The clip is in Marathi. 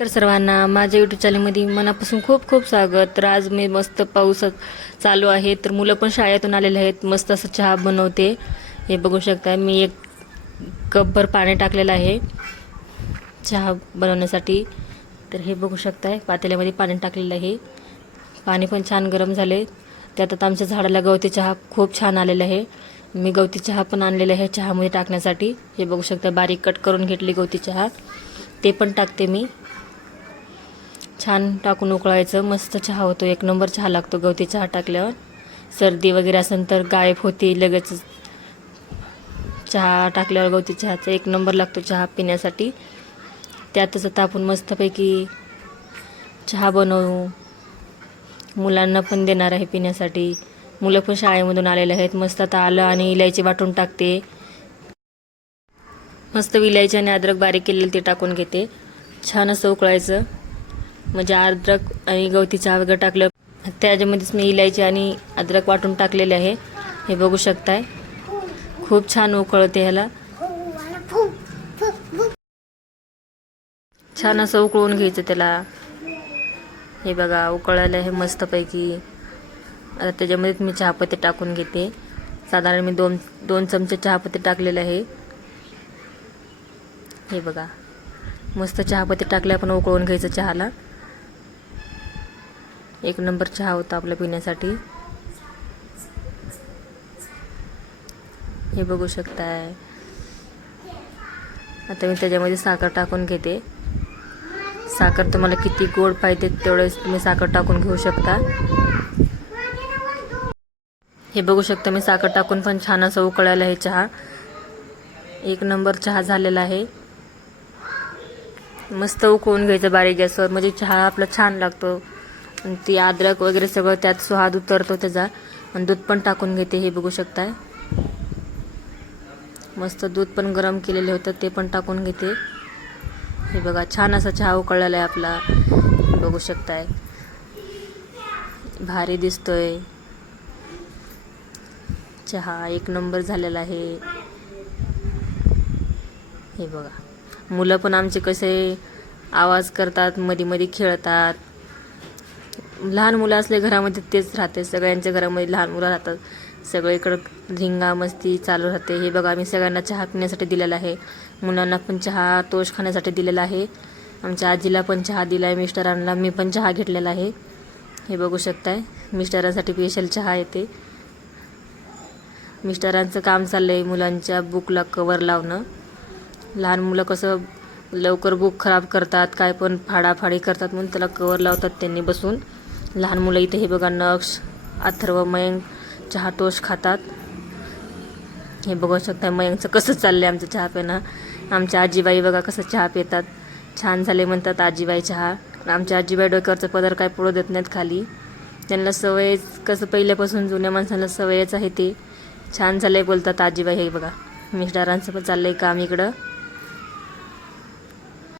तर सर्वांना माझ्या यूट्यूब चॅनलमध्ये मनापासून खूप खूप स्वागत. तर आज मी मस्त पाऊस चालू आहे तर मुलं पण शाळेतून आलेले आहेत. मस्त असं चहा बनवते. हे बघू शकता मी एक कपभर पाणी टाकलेलं आहे चहा बनवण्यासाठी. तर हे बघू शकताय पातेल्यामध्ये पाणी टाकलेलं आहे. पाणी पण छान गरम झाले. त्यात आता आमच्या झाडाला गवती चहा खूप छान आलेला आहे. मी गवती चहा पण आणलेला आहे चहामध्ये टाकण्यासाठी. हे बघू शकता बारीक कट करून घेतली गवती चहा. ते पण टाकते मी. छान टाकून उकळायचं मस्त चहा होतो. एक नंबर चहा लागतो गवती चहा टाकल्यावर. सर्दी वगैरे असेल तर गायब होते लगेच चहा टाकल्यावर गवती चहाचा एक नंबर लागतो चहा पिण्यासाठी. त्यातच आता आपण मस्तपैकी चहा बनवू. मुलांना पण देणार आहे पिण्यासाठी. मुलं पण शाळेमधून आलेले आहेत. मस्त आता आलं आणि इलायची वाटून टाकते. मस्त विलायची आणि अद्रक बारीक केलेलं ते टाकून घेते. छान असं उकळायचं. म्हणजे अद्रक आणि गवती चहा वगैरे टाकलं. त्याच्यामध्येच मी इलायची आणि अद्रक वाटून टाकलेले आहे. हे बघू शकताय. खूप छान उकळते ह्याला. छान असं उकळून घ्यायचं त्याला. हे बघा उकळायला हे मस्तपैकी. आता त्याच्यामध्येच मी चहापत्ती टाकून घेते. साधारण मी दोन दोन चमचे चहापत्ती टाकलेले आहे. हे बघा. मस्त चहापत्ती टाकल्या आपण उकळून घ्यायचं चहाला. एक नंबर चहा होता आपल्या पिण्यासाठी. हे बघू शकताय. आता मी त्याच्यामध्ये साखर टाकून घेते. साखर तुम्हाला किती गोड पाहिजे तेवढेच तुम्ही साखर टाकून घेऊ शकता. हे बघू शकता मी साखर टाकून पण छान असं उकळायला आहे चहा. एक नंबर चहा झालेला आहे. मस्त उकळून घ्यायचं बारीक गॅसवर म्हणजे चहा आपला छान लागतो. ती अद्रक वगैरे सगळं त्यात स्वाद उतरतो त्याचा. आणि दूध पण टाकून घेते हे बघू शकताय. मस्त दूध पण गरम केलेले होतं ते पण टाकून घेते. हे बघा छान असा चहा उकळलेला आहे आपला. बघू शकताय. भारी दिसतोय. चहा एक नंबर झालेला आहे. हे बघा. मुलं पण आमचे कसे आवाज करतात मध्ये मध्ये खेळतात. लहान मुलं असले घरामध्ये तेच राहते. सगळ्यांच्या घरामध्ये लहान मुलं राहतात. सगळीकडं धिंगा मस्ती चालू राहते. हे बघा आम्ही सगळ्यांना चहा पिण्यासाठी दिलेला आहे. मुलांना पण चहा तोष खाण्यासाठी दिलेला आहे. आमच्या आजीला पण चहा दिला आहे मिस्टरांना मी पण चहा घेतलेला आहे. हे बघू शकताय मिस्टरांसाठी स्पेशल चहा येते. मिस्टरांचं काम चाललं आहे मुलांच्या बुकला कवर लावणं. लहान मुलं कसं लवकर बुक खराब करतात काय पण फाडाफाडी करतात म्हणून त्याला कवर लावतात त्यांनी बसून. लहान मुलं इथे हे बघा नक्ष अथर्व मयंक चहा टोस्ट खातात. हे बघू शकता मयंकचं कसं चाललं आहे आमचं चहा पिणं. आमच्या आजीबाई बघा कसं चहा पितात. छान झाले म्हणतात आजीबाई चहा. आमच्या आजीबाई डोक्यावरचं पदर काय पुढं देत नाहीत खाली. त्यांना सवय कसं पहिल्यापासून जुन्या माणसांना सवयच आहे ते. छान झालं आहे बोलतात आजीबाई हे बघा. मिस्टरांचं पण चाललं आहे काम इकडं.